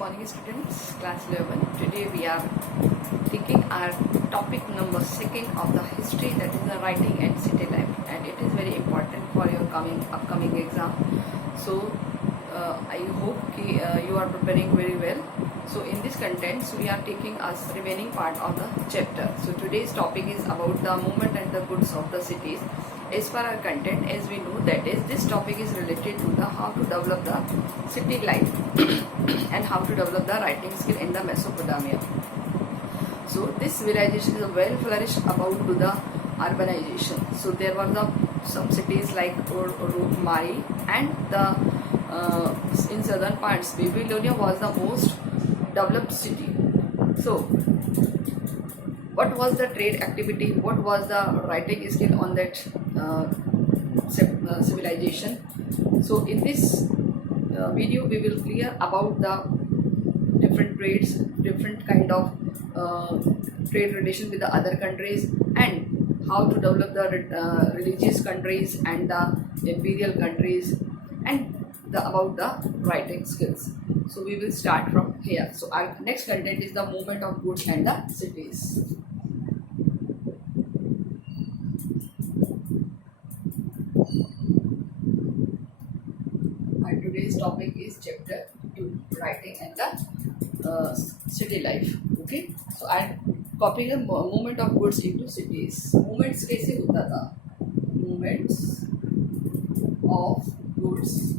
morning students, class 11. Today we are taking our topic number 2 of the history, that is the writing and city life, and it is very important for your upcoming exam. So I hope you are preparing very well. So in this contents we are taking as remaining part of the chapter. So today's topic is about the movement and the goods of the cities. As per our content, as we know, that is this topic is related to the how to develop the city life and how to develop the writing skill in the Mesopotamia. So this civilization is well flourished about to the urbanization. So there were some cities like Uruk-Mai, and in southern parts Babylonia was the most developed city. So what was the trade activity, what was the writing skill on that civilization? So in this video we will clear about the different trades, different kind of trade relation with the other countries, and how to develop the religious countries and the imperial countries, and about the writing skills. So we will start from here. So our next content is the movement of goods and the cities. And today's topic is chapter 2, writing and the city life. Okay, so I copy the movement of goods into cities. Movements कैसे होता था? Movements of goods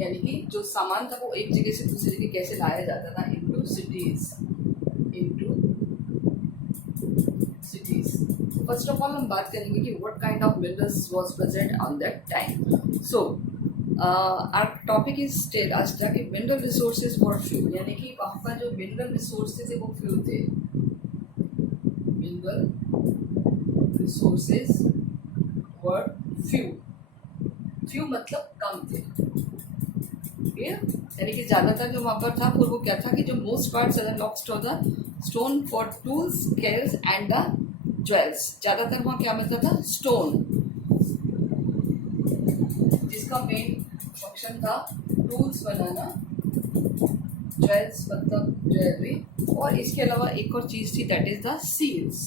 यानी कि जो सामान था वो एक जगह से दूसरी जगह कैसे लाया जाता था into cities. First of all हम बात करेंगे कि what kind of minerals was present on that time. So our topic is tell us that mineral resources were few, यानी कि वहाँ पर जो mineral resources थे वो few थे. Mineral resources were few मतलब कम थे. यानी कि ज़्यादातर जो वहाँ पर था फिर वो क्या था कि जो मोस्ट पार्ट लॉस्ट होता stone for tools, scales and the jewels. ज़्यादातर वहाँ क्या मिलता था? स्टोन, जिसका मेन फंक्शन था टूल्स बनाना, ज्वेल्स मतलब ज्वेलरी, और इसके अलावा एक और चीज़ थी दैट इज द सील्स.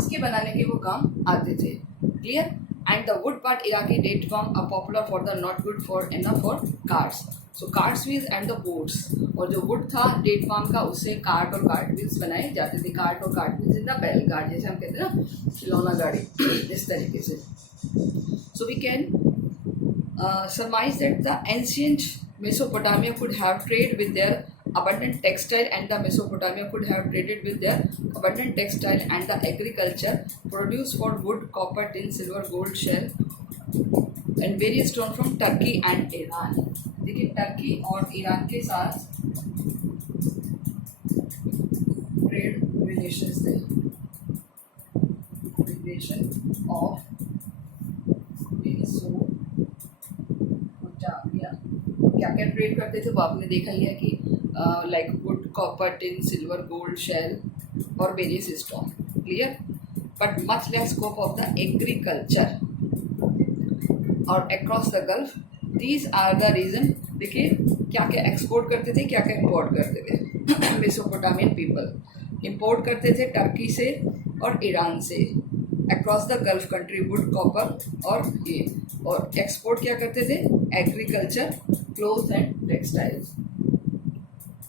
इसके बनाने के वो काम आते थे. Clear? And the wood part Iraqi date farm are popular for the not good for enough for carts. So carts wheels and the boats. और जो wood था डेट फार्म का उससे कार्ट और कार्ट व्हील्स बनाए जाते थे. कार्ट और कार्ट व्हील्स इन द बैल गार्ड, जैसे हम कहते हैं ना खिलौना गाड़ी, इस तरीके से. So we can surmise that the ancient Mesopotamia could have trade with their abundant textile, and the Mesopotamia could have traded with their abundant textile and the agriculture produced for wood, copper, tin, silver, gold, shell and various stone from Turkey and Iran. देखिए Turkey और Iran के साथ trade relations थे. Relation of Mesopotamia क्या क्या trade करते थे वो आपने देखा ही है कि like wood, copper, tin, silver, gold, shell or various stone. Clear? But much less scope of the agriculture or across the Gulf. These are the reason. देखिए क्या क्या एक्सपोर्ट करते थे, क्या क्या इम्पोर्ट करते थे. मेसोपोटामियन पीपल इम्पोर्ट करते थे टर्की से और ईरान से, across the gulf country, would, copper और एक्सपोर्ट क्या करते थे? Agriculture, cloth and textiles.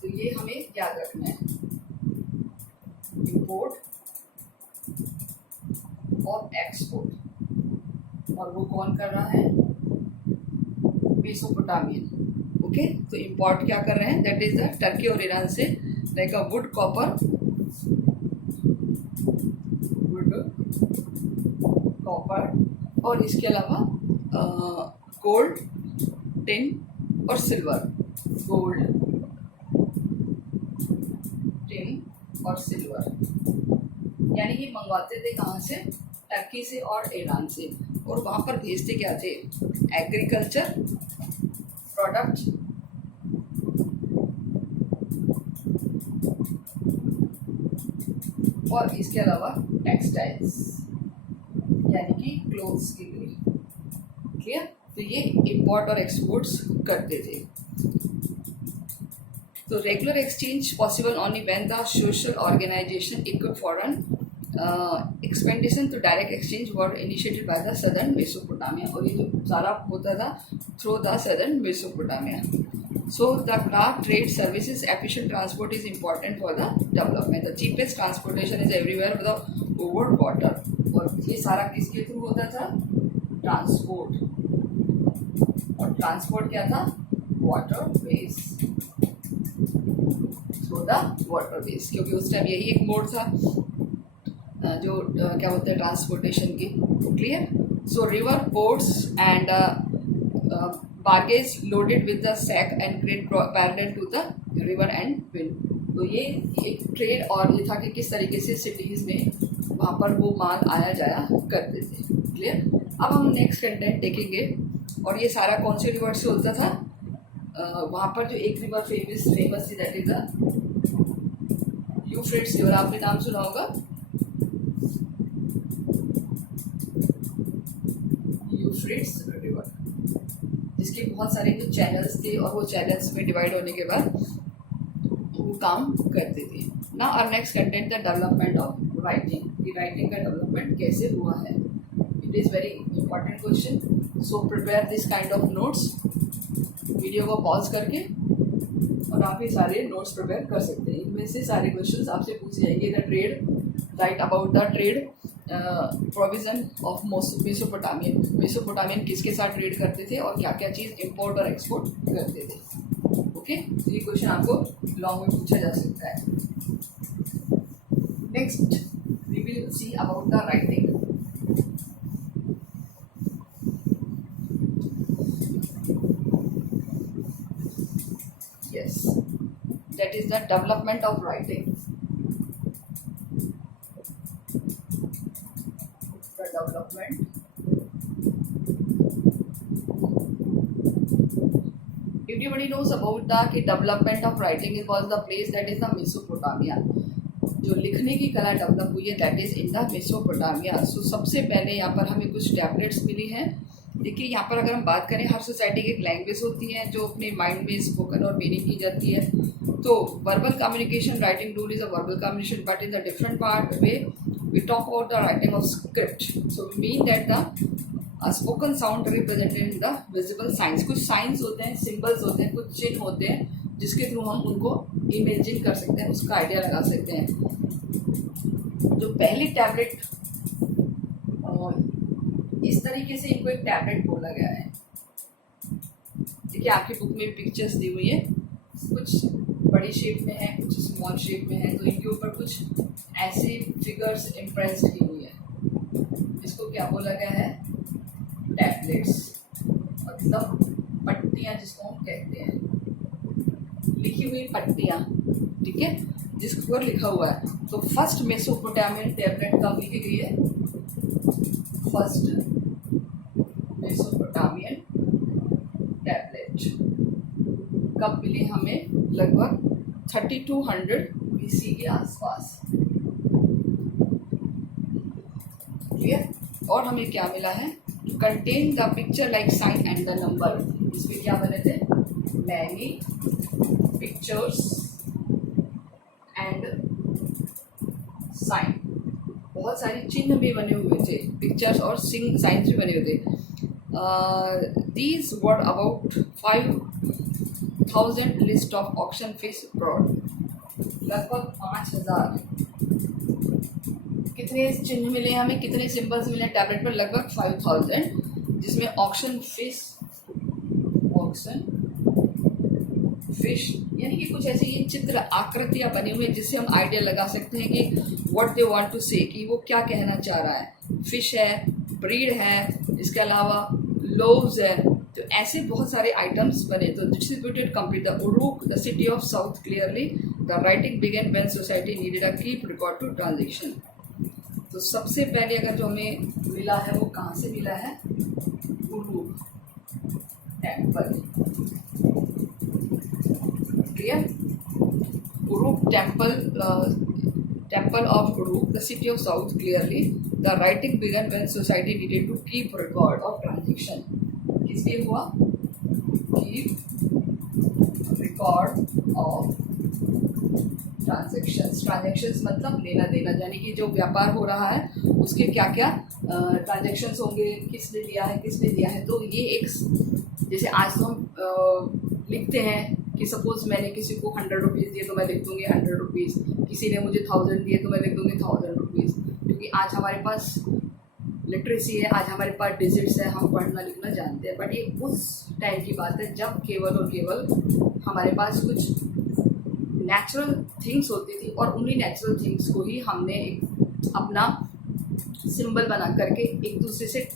तो ये हमें याद रखना है. इंपोर्ट और एक्सपोर्ट, और वो कौन कर रहा है? मेसोपोटामियन. ओके, तो इंपोर्ट क्या कर रहे हैं? दैट इज द टर्की और ईरान से लाइक अ वुड, कॉपर, और इसके अलावा गोल्ड, टिन और सिल्वर. गोल्ड, और सिल्वर यानी कि मंगवाते थे कहाँ से? टर्की से और ईरान से, और वहाँ पर भेजते क्या थे? एग्रीकल्चर प्रोडक्ट और इसके अलावा टेक्सटाइल्स यानी कि क्लोथ्स के लिए. क्लियर? तो ये इंपोर्ट और एक्सपोर्ट्स करते थे. So regular exchange possible only when the social organization equipped for an expedition to direct exchange were initiated by the southern Mesopotamia. और ये जो सारा होता था through the southern Mesopotamia. So the craft trade services efficient transport is important for the development. The cheapest transportation is everywhere without over water. और ये सारा किसके थ्रू होता था? ट्रांसपोर्ट. और ट्रांसपोर्ट क्या था? वाटरवेज. थ्रू द वाटरवेज, क्योंकि उस टाइम यही एक मोड था जो क्या बोलते हैं ट्रांसपोर्टेशन की. Clear. So river ports and barges loaded with the sack and crate parallel to the river and wind. तो ये एक ट्रेड और ये था कि किस तरीके से सिटीज़ में वहाँ पर वो माल आया जाया करते थे. क्लियर. अब हम नेक्स्ट कंटेंट देखेंगे. और ये सारा कौन से रिवर से होता था? वहाँ पर जो एक रिवर फेमस थी that is the Euphrates river. आपने नाम सुना होगा यूफ्रेट्स रिवर, जिसके बहुत सारे जो चैनल्स थे और वो चैनल्स में डिवाइड होने के बाद वो काम करते थे. Now our next content the development of writing. कि राइटिंग का डेवलपमेंट कैसे हुआ है. It is very important question. So prepare this kind of notes. Video को पॉज करके और आप ये सारे नोट्स प्रिपेयर कर सकते हैं. इनमें से सारे क्वेश्चंस आपसे पूछे जाएंगे. The trade, right about the trade provision of Mesopotamian. Mesopotamian किसके साथ ट्रेड करते थे और क्या क्या चीज़ इम्पोर्ट और एक्सपोर्ट करते थे. ओके. ये क्वेश्चन आपको लॉन्ग में पूछा जा सकता है. Next we will see about the writing. Yes, that is the development of writing. The development. Everybody knows about the development of writing. It was the place that is the Mesopotamia. जो लिखने की कला develop हुई है that is in the Mesopotamia. So सबसे पहले यहाँ पर हमें कुछ टैबलेट्स मिली हैं. देखिए यहाँ पर अगर हम बात करें, हर सोसाइटी की एक लैंग्वेज होती है जो अपने माइंड में स्पोकन और मीनिंग की जाती है. तो verbal communication writing tool is a verbal communication, but in the different part way we talk about the writing of script. So we mean that the spoken sound represented in the visible science. कुछ science होते हैं, symbols होते हैं, कुछ चिन्ह होते हैं जिसके थ्रू हम उनको इमेजिन कर सकते हैं, उसका आइडिया लगा सकते हैं. जो पहली टैबलेट, इस तरीके से इनको एक टैबलेट बोला गया है. देखिए आपकी बुक में पिक्चर्स दी हुई है. कुछ बड़ी शेप में है, कुछ स्मॉल शेप में है. तो इनके ऊपर कुछ ऐसे फिगर्स इम्प्रेस की हुई है. इसको क्या बोला गया है? टैबलेट्स. मतलब पट्टियाँ जिसको हम कहते हैं, लिखी हुई पट्टियाँ. ठीक है, जिसके ऊपर लिखा हुआ है. तो फर्स्ट मेसोपोटामियन टैबलेट कब लिखी गई है? फर्स्ट मेसोपोटामियन टैबलेट कब मिले हमें? लगभग 3200 BC के आसपास. क्लियर. और हमें क्या मिला है? Contain the picture like sign and the number. इसमें क्या बने थे? Many pictures and sign. बहुत सारे चिन्ह भी बने हुए थे, पिक्चर्स और साइंस भी बने हुए थे. These were about 5000 list of auction fish broad. लगभग 5000 कितने चिन्ह मिले हमें, कितने सिंबल्स मिले टैबलेट पर? लगभग 5000, जिसमें ऑक्शन फिश यानी कि कुछ ऐसे ये चित्र आकृतियाँ बनी हुई है जिससे हम आइडिया लगा सकते हैं कि व्हाट दे वांट टू से, कि वो क्या कहना चाह रहा है. फिश है, ब्रीड है, इसके अलावा लोव्स है. तो ऐसे बहुत सारे आइटम्स बने. तो distributed complete the Uruk the city of south clearly the writing begin when society needed a keep record to transaction. तो सबसे पहले अगर जो हमें मिला है वो कहाँ से मिला है? Uruk temple. Clear. Uruk temple of Uruk, the city of South clearly. The writing began when society needed to keep record of transaction. किस लिए हुआ? Keep record ऑफ ट्रांजेक्शन्स मतलब लेना देना, यानी कि जो व्यापार हो रहा है उसके क्या क्या ट्रांजेक्शन्स होंगे, किसने लिया है किसने दिया है। तो ये एक, जैसे आज तो हम लिखते हैं कि सपोज मैंने किसी को 100 रुपीज़ दिए तो मैं लिख दूँगी 100 रुपीज़, किसी ने मुझे 1000 दिए तो मैं लिख दूँगी 1000 रुपीज़, क्योंकि आज हमारे पास लिटरेसी है, आज हमारे पास डिजिट्स है, हम पढ़ना लिखना जानते हैं। बट ये उस टाइम की बात है जब केवल और केवल हमारे पास कुछ नेचुरल थिंग्स होती थी और उन्हीं नेचुरल थिंग्स को ही हमने अपना सिंबल बना करके एक दूसरे से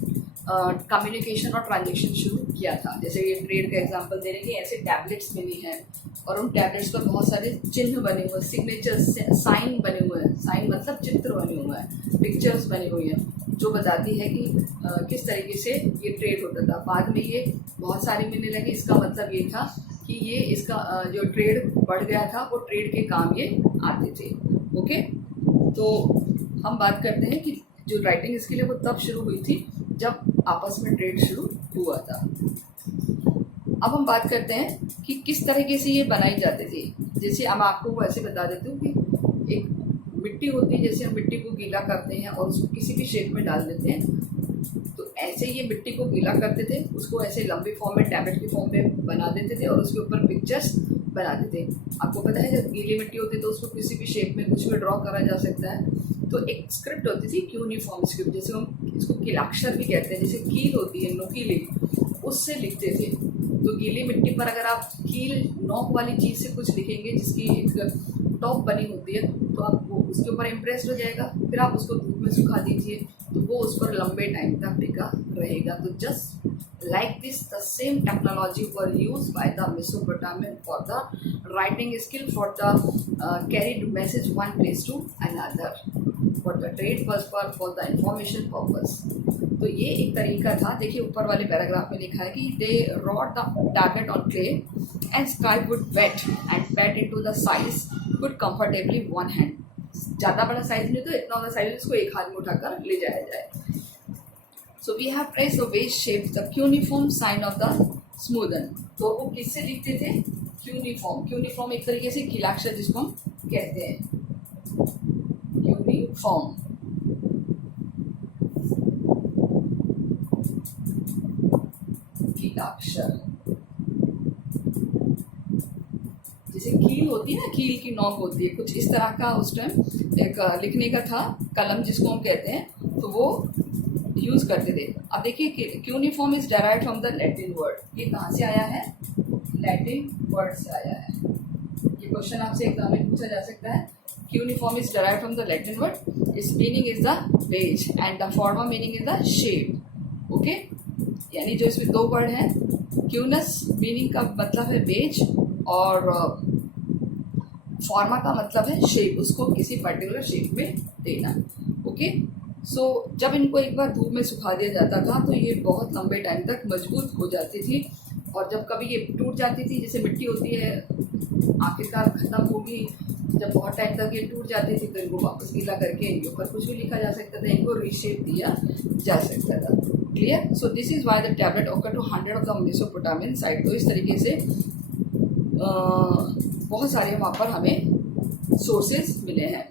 कम्युनिकेशन और ट्रांजेक्शन शुरू किया था। जैसे ये ट्रेड का एग्जांपल दे रहे कि ऐसे टैबलेट्स मिली हैं और उन टैबलेट्स पर बहुत सारे चिन्ह बने हुए, सिग्नेचर्स, साइन बने हुए हैं, साइन मतलब चित्र बने हुए हैं, पिक्चर्स बनी हुई हैं, जो बताती है कि किस तरीके से ये ट्रेड होता था। बाद में ये बहुत सारे मिलने लगे, इसका मतलब ये था कि ये इसका जो ट्रेड बढ़ गया था वो ट्रेड के काम ये आते थे। ओके, तो हम बात करते हैं कि जो राइटिंग स्किल है वो तब शुरू हुई थी जब आपस में ट्रेड शुरू हुआ था। अब हम बात करते हैं कि किस तरीके से ये बनाई जाती थी। जैसे अब आपको वो ऐसे बता देती हूँ कि एक मिट्टी होती है, जैसे हम मिट्टी को गीला करते हैं और उसको किसी भी शेप में डाल देते हैं, तो ऐसे ये मिट्टी को गीला करते थे, उसको ऐसे लंबी फॉर्म में टैबलेट की फॉर्म में बना देते थे और उसके ऊपर पिक्चर्स बनाते थे। आपको पता है जब गीली मिट्टी होती है तो उसको किसी भी शेप में कुछ भी ड्रॉ करा जा सकता है। तो एक स्क्रिप्ट होती थी क्यूनिफॉर्म स्क्रिप्ट, जैसे हम इसको किलाक्षर भी कहते हैं, जैसे कील होती है नुकीली, उससे लिखते थे। तो गीली मिट्टी पर अगर आप कील नोक वाली चीज़ से कुछ लिखेंगे जिसकी एक टॉप बनी होती है तो आप वो उसके ऊपर इम्प्रेस हो जाएगा, फिर आप उसको धूप में सुखा दीजिए तो वो उस पर लंबे टाइम तक टिका रहेगा। तो just like this, the same technology were used by the Mesopotamian for the writing skill, for the carried message one place to another, for the trade purpose, for the information purpose। तो ये एक तरीका था। देखिए ऊपर वाले paragraph में लिखा है कि they wrote the tablet on clay and scribe would wet and pat into the size could comfortably one hand। ज़्यादा बड़ा साइज नहीं तो इतना बड़ा साइज इसको एक हाथ में उठाकर ले जाया जाए। So we have traced the wedge shape, the cuneiform sign of the smoothen। तो वो किससे लिखते थे? क्यूनिफॉर्म। क्यूनिफॉर्म एक तरीके से कीलाक्षर जिसको हम कहते हैं, क्यूनिफॉर्म। कीलाक्षर जैसे कील होती है ना, कील की नोक होती है, कुछ इस तरह का उस टाइम एक लिखने का था कलम जिसको हम कहते हैं, तो वो यूज करते थे। अब देखिए cuneiform is derived from the Latin word. ये कहाँ से आया है? लैटिन वर्ड से आया है। ये क्वेश्चन आपसे एग्जाम में पूछा जा सकता है। Cuneiform is derived from the Latin word, it's meaning is the beige and the formal meaning is the shape. Okay, यानी जो इसमें दो वर्ड हैं, क्यूनस मीनिंग का मतलब है बेज और फॉर्मा का मतलब है शेप, उसको किसी पर्टिकुलर शेप में देना। ओके, सो जब इनको एक बार धूप में सुखा दिया जाता था तो ये बहुत लंबे टाइम तक मजबूत हो जाती थी, और जब कभी ये टूट जाती थी, जैसे मिट्टी होती है आखिरकार ख़त्म होगी, जब बहुत टाइम तक ये टूट जाती थी तो इनको वापस गीला करके इनके ऊपर कुछ भी लिखा जा सकता था, इनको रीशेप दिया जा सकता था। Clear? So this is why the tablet occur to 100 of the Mesopotamian site. तो इस तरीके से बहुत सारे वहाँ पर हमें सोर्सेज मिले हैं।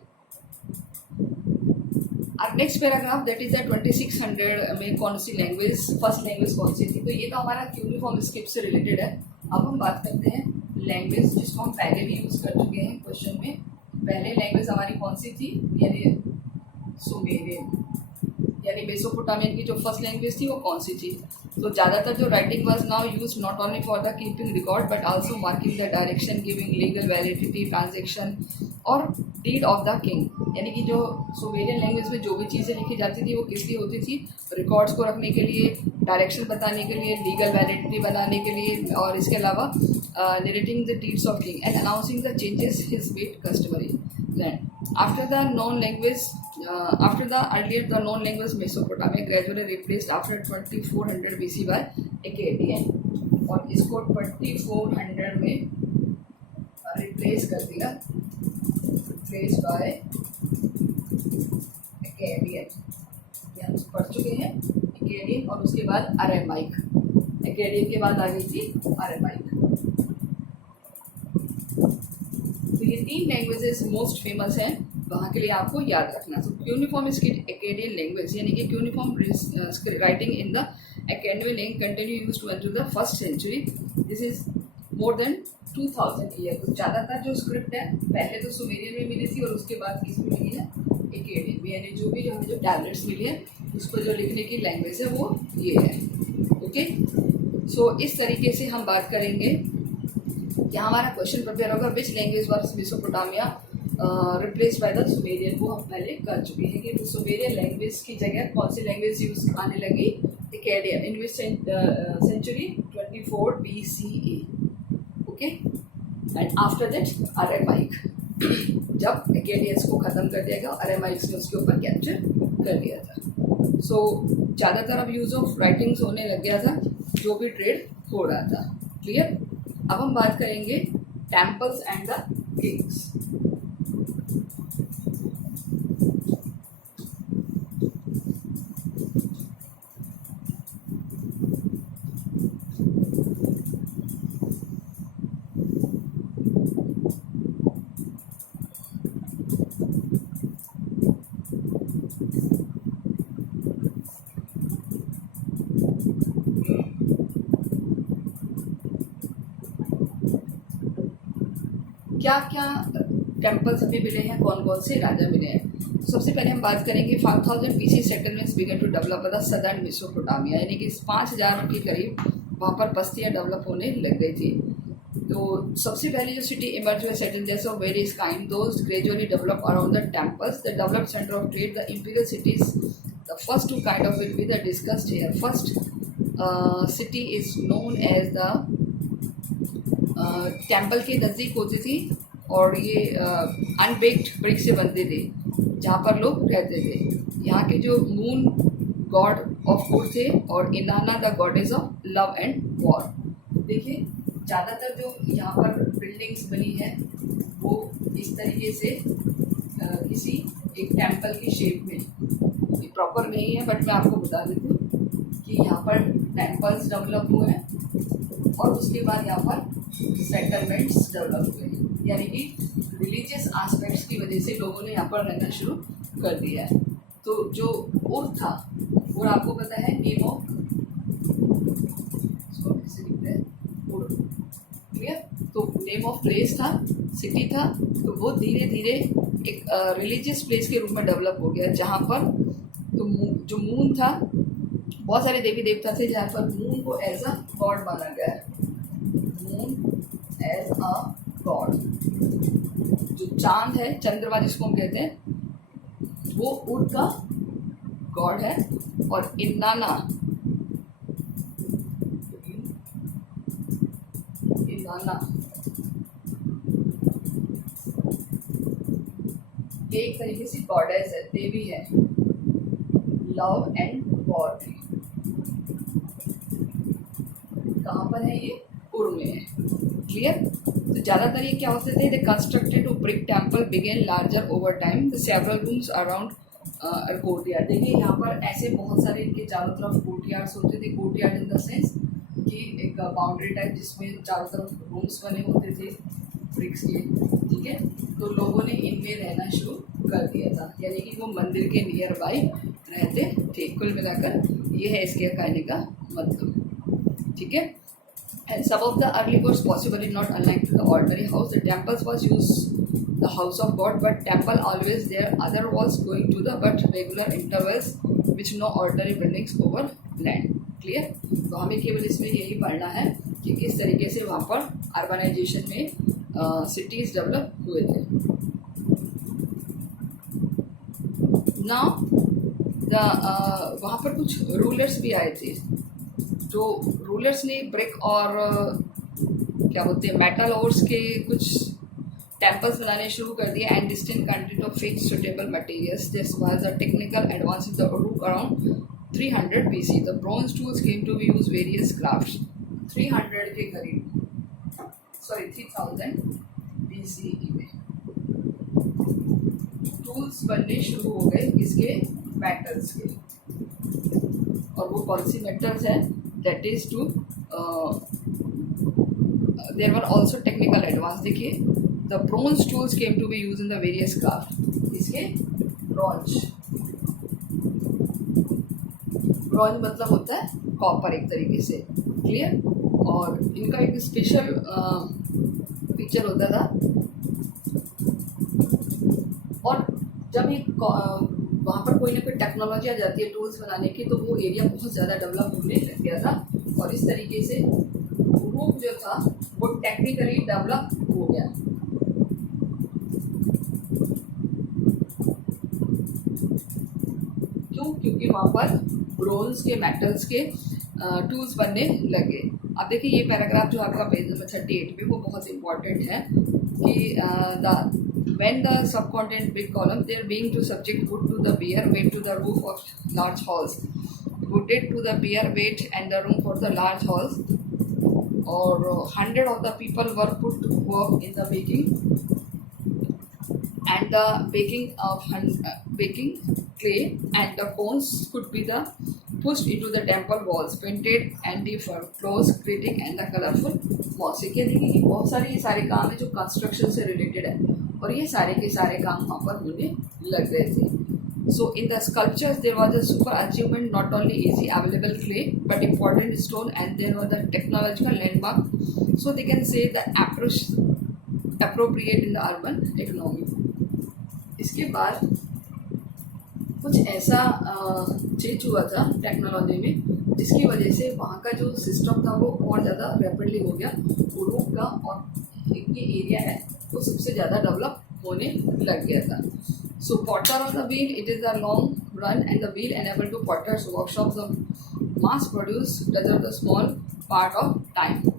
और next paragraph that is the 2600 में कौन सी लैंग्वेज, फर्स्ट लैंग्वेज कौन सी थी? तो ये तो हमारा क्यूनिफॉर्म स्क्रिप्ट से रिलेटेड है। अब हम बात करते हैं लैंग्वेज जिसको हम पहले भी यूज़ कर चुके हैं क्वेश्चन में। पहले लैंग्वेज हमारी कौन सी थी? यानी सुमेरियन, यानी मेसोपोटामियन की जो फर्स्ट लैंग्वेज थी वो कौन सी थी? तो ज़्यादातर जो writing was now use not only for the keeping record but also marking the direction, giving legal validity, transaction और डीड ऑफ द किंग। यानी कि जो सुमेरियन लैंग्वेज में जो भी चीज़ें लिखी जाती थी वो किस लिए होती थी? रिकॉर्ड्स को रखने के लिए, डायरेक्शन बताने के लिए, लीगल वैलिडिटी बनाने के लिए, और इसके अलावा narrating the deeds of king and announcing the changes his made customary land. After the earlier the known language Mesopotamia gradually replaced after 2400 BC by Akkadian, और इसको 2400 में रिप्लेस कर दिया, रिप्लेस बाय Akkadian। ये हम पढ़ चुके हैं Akkadian, और उसके बाद अरेमाइक। Akkadian के बाद आ गई थी अरेमाइक। तीन लैंग्वेजेस मोस्ट फेमस हैं, वहाँ के लिए आपको याद रखना। सो क्यूनिफॉर्म Akkadian लैंग्वेज यानी कि cuneiform writing in the Akkadian language continue use to enter the first century. This is more than 2000 year. तो ज़्यादातर जो स्क्रिप्ट है पहले तो सुमेरियन में मिली थी और उसके बाद किसमें मिली है, Akkadian में, यानी जो भी हमें जो टैबलेट्स मिली है उसको जो लिखने की लैंग्वेज है वो ये है। ओके, सो इस तरीके से हम बात करेंगे। यहाँ हमारा क्वेश्चन प्रिपेयर होगा which language was Mesopotamia replace by the Sumerian, वो हम पहले कर चुके हैं कि सुमेरियन लैंग्वेज की जगह कौन सी लैंग्वेज यूज आने लगी, Akkadian। In which century 24 BCE। Okay, and after that Aramaic, जब Akkadians को ख़त्म कर दिया गया, अरेमाइक्स ने उसके ऊपर कैप्चर कर लिया था। सो ज़्यादातर अब यूज़ ऑफ राइटिंग्स होने लग गया था, जो भी ट्रेड हो रहा था। क्लियर। अब हम बात करेंगे टेम्पल्स एंड द किंग्स। क्या क्या टेम्पल्स अभी मिले हैं, कौन कौन से राजा मिले हैं। तो सबसे पहले हम बात करेंगे 5000 BC settlements began to develop the southern Mesopotamia, यानी कि 5000 के करीब वहाँ पर बस्तियाँ डेवलप होने लग गई थी। तो सबसे पहले जो सिटी इमर्ज हुए settlements of various kind, those gradually develop around the temples, the developed centre of trade, the imperial cities. The first two kind of will be the discussed here. First city is known as the temple के नज़दीक होती थी और ये अनबेक्ड brick से बनते थे, जहाँ पर लोग रहते थे। यहाँ के जो मून गॉड ऑफ फूड थे और इनाना the goddess of love and war. देखिए ज़्यादातर जो यहाँ पर बिल्डिंग्स बनी है वो इस तरीके से किसी एक टेम्पल की शेप में, ये प्रॉपर नहीं है बट मैं आपको बता देती हूँ कि यहाँ पर टेम्पल्स डेवलप हुए हैं और उसके बाद यहाँ पर सेटलमेंट्स डेवलप हुए हैं, यानी कि रिलीजियस एस्पेक्ट्स की वजह से लोगों ने यहाँ पर रहना शुरू कर दिया है। तो जो उर था, और आपको पता है नेम ऑफ, इसको कैसे लिखते हैं, उर। क्लियर। तो नेम ऑफ प्लेस था, सिटी था, तो वो धीरे धीरे एक रिलीजियस प्लेस के रूप में डेवलप हो गया, जहाँ पर तो जो मून था, बहुत सारे देवी देवता थे जहाँ पर मून को एज अ गॉड माना गया है, मून एज अ गॉड। जो चांद है, चंद्रमा जिसको हम कहते हैं, वो उर का गॉड है। और इनाना ये एक तरीके से गॉडेस है, देवी है, लव एंड वॉर की। कहाँ पर है ये, उर में है। क्लियर। तो ज़्यादातर ये क्या होते थे, the constructed two brick temple began larger over time, the several rooms around courtyard. देखिए यहाँ पर ऐसे बहुत सारे इनके चारों तरफ कोर्टयार्ड्स होते थे। कोर्टयार्ड इन द सेंस कि एक बाउंड्री टाइप जिसमें चारों तरफ रूम्स बने होते थे ब्रिक्स के। ठीक है, तो लोगों ने इनमें रहना शुरू कर दिया था, यानी कि वो मंदिर के नियर बाई रहते थे। कुल मिलाकर ये है इसके कहने का मतलब। ठीक है। And some of the early courts possibly not unlike to the ordinary house. The temples was used the house of God, but temple always there. Other walls going to the but regular intervals, which no ordinary buildings over land. Clear? तो हमें केवल इसमें यही पढ़ना है कि किस तरीके से वहाँ पर अर्बनाइजेशन में सिटीज डेवलप हुए थे। Now the वहाँ पर कुछ रूलर्स भी आए थे, जो रूलर्स ने ब्रिक और क्या बोलते हैं मेटल ओर्स के कुछ टेम्पल्स बनाने शुरू कर दिए and distant country of fix suitable materials. This was the technical advance in the Uruk around 300 BC। The bronze tools came to be use various crafts. 300 के करीब, सॉरी 3000 BCE में tools बनने शुरू हो गए किसके, मेटल्स के। और वो कौन सी मेटल्स हैं, that is to there were also technical advance। देखिए the bronze tools came to be use in the various craft. इसके ब्रॉन्ज, ब्रॉन्ज मतलब होता है कॉपर एक तरीके से, क्लियर। और इनका एक स्पेशल फीचर होता था, और जब ये वहाँ पर कोई ना कोई टेक्नोलॉजी आ जाती है टूल्स बनाने की, तो वो एरिया बहुत ज़्यादा डेवलप होने लग गया था, और इस तरीके से रूप जो था वो टेक्निकली डेवलप हो गया। क्यों? क्योंकि वहाँ पर ब्रोंज के, मेटल्स के टूल्स बनने लगे। अब देखिए ये पैराग्राफ जो आपका पेज नंबर 38 पे, वो बहुत इंपॉर्टेंट है कि the when the subcontinent big columns they are being to subject wood to the bear weight to the roof of large halls, wooded to the bear weight and the room for the large halls, or 100 of the people were put to work in the baking, and the baking clay and the cones could be the pushed into the temple walls, painted and the floors, creating and the colorful mosaic। यानी कि बहुत सारे ये सारे काम है जो construction से रिलेटेड है, और ये सारे के सारे काम वहाँ पर होने लग गए थे। So in the sculptures there was a super achievement, not only easy available clay but important stone, and there was the technological landmark, so they can say the appropriate in the urban economy. इसके बाद कुछ ऐसा change हुआ था technology में, जिसकी वजह से वहाँ का जो सिस्टम था वो और ज़्यादा रैपिडली हो गया। यूरोप का और ये एरिया है वो सबसे ज़्यादा डेवलप होने लग गया था। So potter of the wheel, it is a long run and the wheel enable to potters workshops of mass produce dozer the small part of time.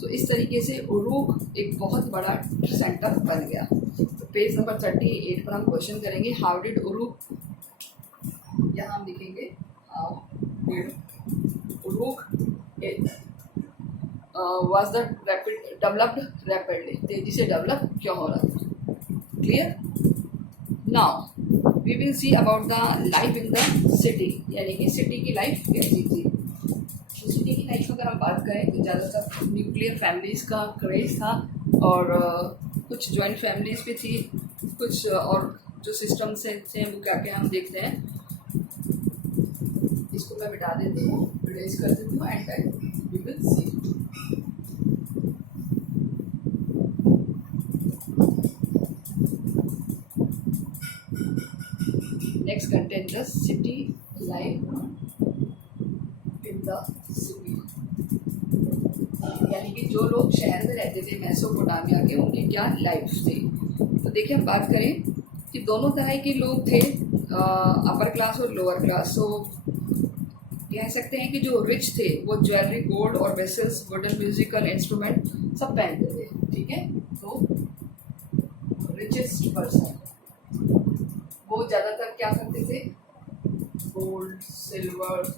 So इस तरीके से उरूक एक बहुत बड़ा सेंटर बन गया। तो पेज नंबर 38 पर हम क्वेश्चन करेंगे, हाउ डिड उरूक, यहाँ हम लिखेंगे उरूक was the developed rapidly, तेजी से डेवलप क्यों हो रहा था, clear. Now we will see about the life in the city, यानी कि सिटी की लाइफ कैसी थी। तो सिटी की लाइफ अगर हम बात करें तो ज़्यादातर न्यूक्लियर फैमिलीज़ का क्रेज था, और कुछ जॉइंट फैमिलीज़ भी थी, कुछ और जो सिस्टम से वो क्या क्या हम देखते हैं। इसको मैं मिटा देती हूँ, इरेज कर देती हूँ, and then we will see. Next content the city life in the city, यानी कि जो लोग शहर में रहते थे मेसोपोटामिया के, उनकी क्या लाइफ थी। तो देखिए हम बात करें कि दोनों तरह के लोग थे, अपर क्लास और लोअर क्लास। सो कह सकते हैं कि जो रिच थे वो ज्वेलरी, गोल्ड और वेसल्स, वुडन म्यूजिकल इंस्ट्रूमेंट सब पहनते थे, ठीक है। तो रिचेस्ट पर्सन वो ज़्यादातर क्या करते थे, गोल्ड, सिल्वर,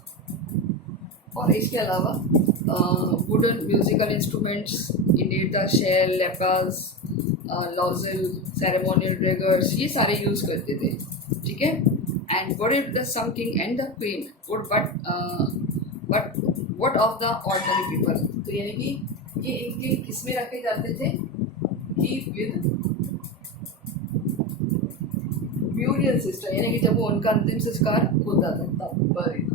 और इसके अलावा वुडन म्यूजिकल इंस्ट्रूमेंट्स, इंडेटा, शेल, लेपास, लॉजल, सेरेमोनियल ड्रैगर्स, ये सारे यूज़ करते थे, ठीक है। And what is the some king and the queen would but what of the ordinary people. तो यानी कि ये इनके किस में रखे जाते थे, कि विद ब्यूरियल सिस्टम, यानी कि जब वो उनका अंतिम संस्कार होता था तब, buried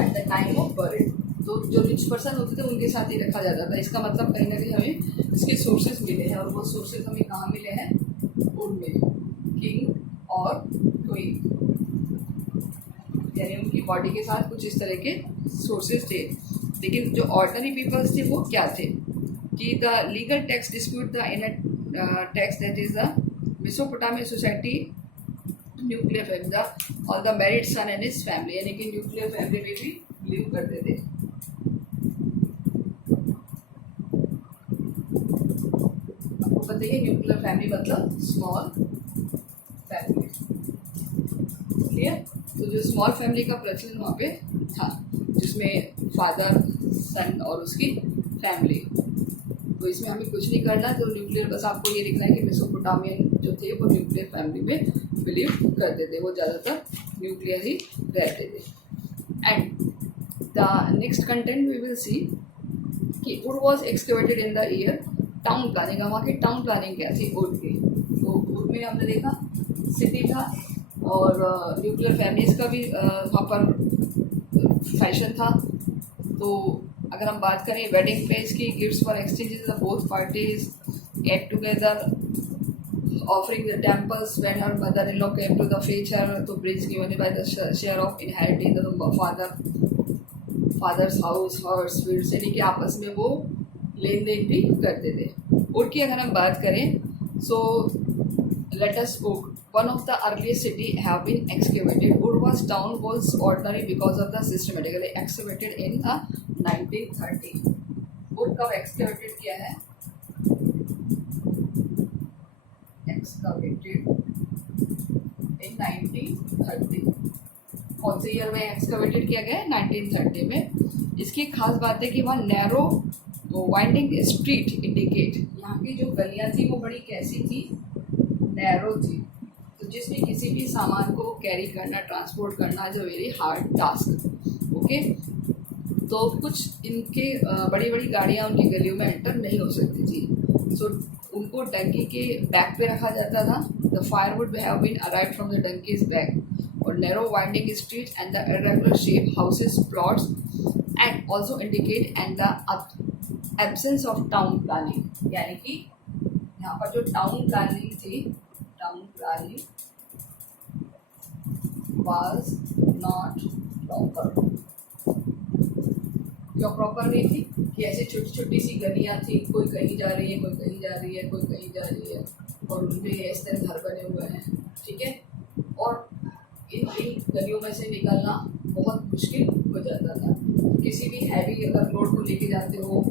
at the time of buried. तो जो रिच पर्सन होते थे उनके साथ ही रखा जाता था। इसका मतलब कहीं ना कहीं हमें इसके सोर्सेज मिले हैं, और वो सोर्सेज हमें कहाँ मिले हैं, उनमें किंग और क्वीन, यानी उनकी बॉडी के साथ कुछ इस तरह के सोर्सेज थे। लेकिन जो ऑर्डिनरी पीपल्स थे वो क्या थे, कि the legal tax dispute the in tax that is the Mesopotamian society nuclear family और the married son and his family, यानी कि न्यूक्लियर फैमिली में भी लिव करते थे। आपको बताइए न्यूक्लियर फैमिली मतलब स्मॉल फैमिली, क्लियर। तो जो स्मॉल फैमिली का प्रचलन वहाँ पे था, जिसमें फादर, सन और उसकी फैमिली। तो इसमें हमें कुछ नहीं करना, तो न्यूक्लियर बस आपको ये लिखना है कि मेसोपोटामियन जो थे वो न्यूक्लियर फैमिली में बिलीव करते थे, वो ज़्यादातर न्यूक्लियर ही रहते थे। And the next content we will see कि wood was excavated in the year town planning, वहाँ की टाउन प्लानिंग क्या थी उर्द की। तो उर्द में हमने देखा सिटी था और न्यूक्लियर फैमिलीज का भी वहाँ पर फैशन था। तो अगर हम बात करें वेडिंग फेज की, gifts for exchanges the both parties get together offering the temples when her mother-in-law came to the fetch her, तो bridge given by the share of inheriting the father's house, horse, fields, यानी कि आपस में वो लेन then भी करते थे। उर्द की अगर हम बात करें so let us one of the earliest city have been excavated. Urva's town was ordinary because of the systematically excavated in the 1930. उर्द कब excavated किया है? excavated in 1930। कौन से ईयर में एक्सकवेटेड किया गया है? 1930 में। इसकी खास बात है कि वहाँ नैरो वाइंडिंग स्ट्रीट इंडिकेट, यहाँ की जो गलियाँ थी वो बड़ी कैसी थी? नैरो थी। तो जिसमें किसी भी सामान को कैरी करना, ट्रांसपोर्ट करना जो वेरी हार्ड टास्क। ओके, तो कुछ इनके बड़ी बड़ी गाड़ियाँ उनकी गलियों में एंटर नहीं हो सकती थी। सो उनको डंकी के बैक पे रखा जाता था। The fire wood have been arrive from the donkeys back. और narrow winding street and the irregular shape houses plots and also indicate and the absence of town planning, यानी कि यहाँ पर जो टाउन प्लानिंग थी, town planning was not proper. क्यों proper नहीं थी? कि ऐसी छोटी छोटी सी गलियाँ थी, कोई कहीं जा रही है, कोई कहीं जा रही है, कोई कहीं जा रही है, और उनमें इस तरह घर बने हुए हैं, ठीक है। और इन गलियों में से निकलना बहुत मुश्किल हो जाता था। किसी भी हैवी अगर लोड को लेके जाते हो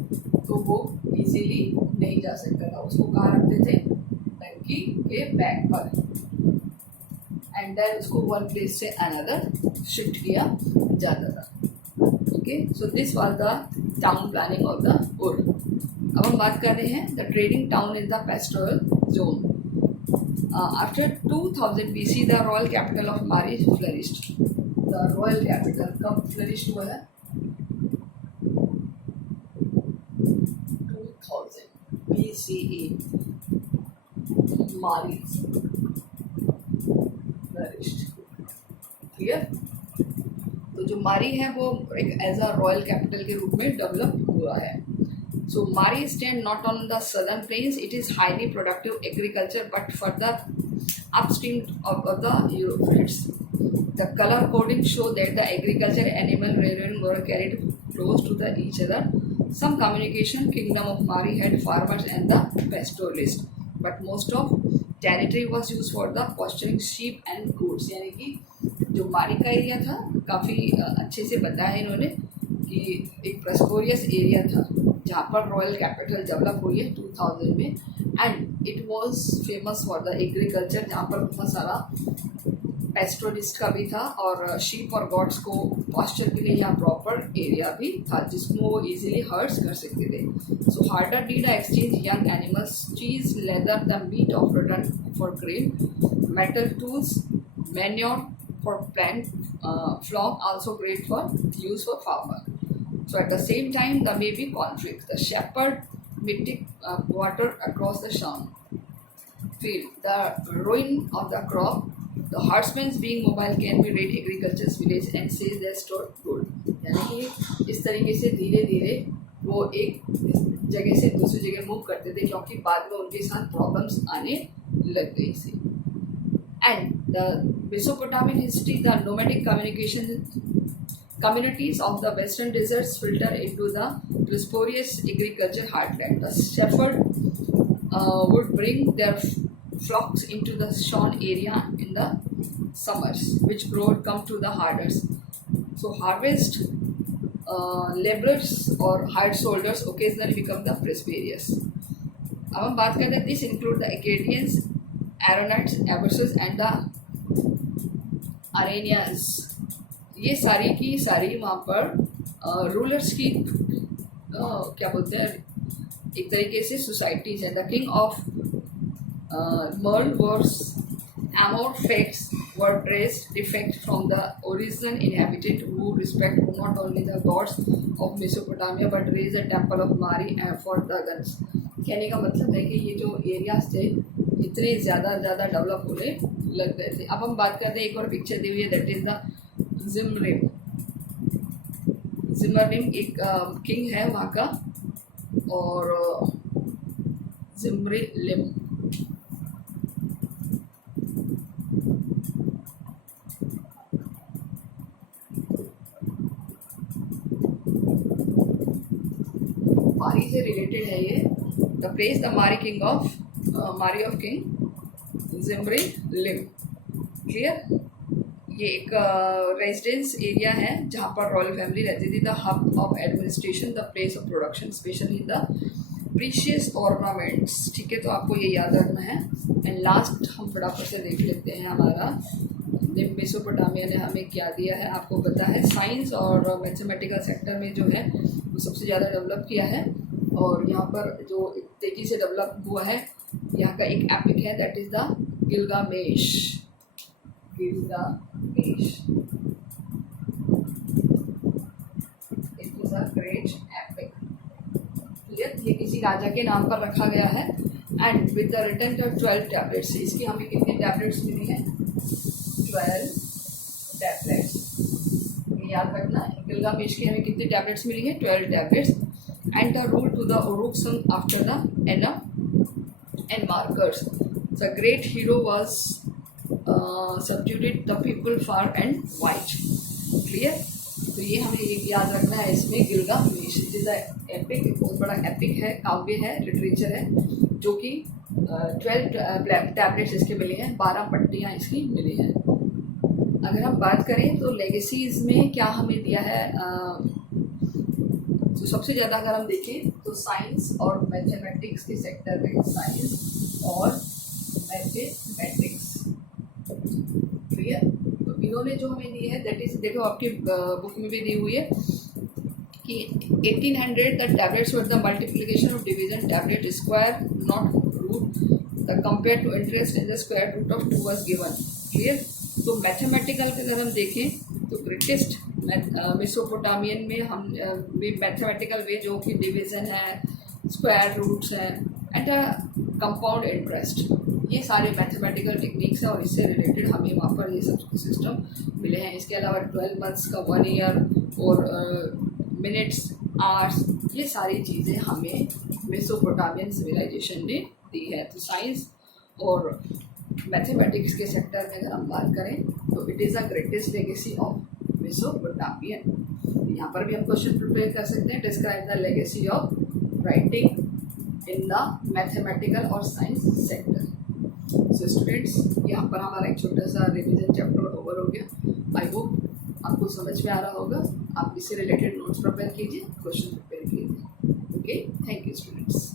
तो वो इजीली नहीं जा सकता था। उसको कहाँ रखते थे? टंकी के बैक पर, एंड देन उसको वन प्लेस से अनदर शिफ्ट किया जाता था। Okay, so this was the town planning of the उर्द। अब हम बात कर रहे हैं the trading town is the pastoral zone. After 2000 BC the royal capital of मारी फ्लरिश्ड। द रॉयल कैपिटल कब फ्लरिश्ड हुआ है? 2000 BCE मारी फ्लरिश्ड। क्लियर? तो जो मारी है वो एक एज अ रॉयल कैपिटल के रूप में डेवलप हुआ है। So Mari stand not on the southern plains, it is highly productive agriculture but further upstream of the Euphrates. The colour coding show that the agriculture animal raven were carried close to the each other. Some communication kingdom of Mari had farmers and the pastoralist but most of territory was use for the pasturing sheep and goods. यानी कि जो मारी का area था काफ़ी अच्छे से बताया इन्होंने कि एक प्रस्पोरियस एरिया था जहाँ पर रॉयल कैपिटल डेवलप हुई है 2000 में, and it was famous for the agriculture, जहाँ पर बहुत सारा पेस्टोरिस्ट का भी था और शीप और गॉड्स को पॉस्चर के लिए यहाँ प्रॉपर एरिया भी था जिसमें वो इजीली हर्ट्स कर सकते थे। So herder did exchange young animals, cheese, leather, the meat of return for grain, metal tools, manure for plant, flock also great for use for farmer. So at the same time there may be conflict. The shepherd may take water across the sham field, the ruin of the crop, the herdsmen being mobile can be raid agriculture's village and seize their stored good. यानी कि इस तरीके से धीरे धीरे वो एक जगह से दूसरी जगह मूव करते थे क्योंकि बाद में उनके साथ प्रॉब्लम्स आने लग गई थी। And the Mesopotamian history, the nomadic communities of the western deserts filter into the prosperous agriculture heartland. The shepherd would bring their flocks into the shorn area in the summers, which would come to the herders. So harvest laborers or hired soldiers occasionally become the prosperous. अब हम बात करते हैं this include the Akkadians, Aaronites, Abbasis and the Aranians। ये सारी की सारी वहाँ पर रूलर्स की क्या बोलते हैं एक तरीके से सोसाइटीज है। द किंग ऑफ मर्ल वर्स Amorphates were traced defect from the original inhabitant who respect not only the gods of Mesopotamia but raised the temple of Mari for the gods। कहने का मतलब है कि ये जो एरियाज थे इतने ज़्यादा डेवलप होने लग गए थे। अब हम बात करते हैं, एक और पिक्चर दी हुई है, दैट इज़ द जिमरिम। जिमरिम एक किंग है वहाँ का, और जिमरिम मारी से रिलेटेड है ये। द प्लेस द मारी ऑफ किंग जिमरिम। क्लियर? ये एक रेजिडेंस एरिया है जहाँ पर रॉयल फैमिली रहती थी। The hub of administration, the place of production specially the precious ornaments. ठीक है, तो आपको ये याद रखना है। एंड लास्ट हम फटाफट से देख लेते हैं हमारा मेसोपोटामिया ने हमें क्या दिया है। आपको पता है साइंस और मैथमेटिकल सेक्टर में जो है वो सबसे ज़्यादा डेवलप किया है, और यहाँ पर जो तेज़ी से डेवलप हुआ है यहाँ का एक एपिक है, that is the Gilgamesh. It is a great epic. Clear? ये किसी राजा के नाम पर रखा गया है। And with the return of 12 tablets, इसकी हमें कितनी टैबलेट्स मिली हैं? 12 टैबलेट्स। याद रखना, गिलगामेश की हमें कितनी टैबलेट्स मिली है? 12 tablets. And the rule to the उरुक्सन आफ्टर द एनम and markers, the great hero was subdued the people far and wide. Clear? तो ये हमें ये याद रखना है इसमें, गिलगामेश इट इज़ एपिक, बहुत बड़ा एपिक है, काव्य है, लिटरेचर है, जो कि 12 टैबलेट्स इसके मिली हैं, 12 पट्टियाँ इसकी मिली हैं। अगर हम बात करें तो लेगेसीज में क्या हमें दिया है, तो सबसे ज़्यादा अगर हम देखें तो साइंस और मैथमेटिक्स के सेक्टर में, साइंस और मैथमेटिक्स। क्लियर? तो इन्होंने जो हमें दी है दैट इज, देखो आपकी बुक में भी दी हुई है कि 1800 the tablets were the multiplication of division tablet square not root the compare to interest in the square root of 2 was given. Clear? तो मैथमेटिकल के अगर हम देखें तो ग्रेटेस्ट मेसोपोटामियन में हम मैथमेटिकल वे जो कि डिवीज़न है, स्क्वायर रूट्स हैं, एंड कंपाउंड इंटरेस्ट, ये सारे मैथमेटिकल टेक्निक्स हैं, और इससे रिलेटेड हमें वहाँ पर ये सब सिस्टम मिले हैं। इसके अलावा 12 मंथ्स का 1 ईयर और मिनट्स, आवर्स, ये सारी चीज़ें हमें मेसोपोटामियन सिविलाइजेशन ने दी है। तो साइंस और मैथमेटिक्स के सेक्टर में अगर हम बात करें तो it is the greatest legacy of Mesopotamian. यहाँ पर भी हम क्वेश्चन प्रिपेयर कर सकते हैं, describe the legacy of writing in the mathematical और साइंस सेक्टर। सो स्टूडेंट्स, यहाँ पर हमारा एक छोटा सा रिवीजन चैप्टर ओवर हो गया। आई होप आपको समझ में आ रहा होगा। आप इससे रिलेटेड नोट्स प्रिपेयर कीजिए, क्वेश्चन प्रिपेयर कीजिए। Okay, thank you students.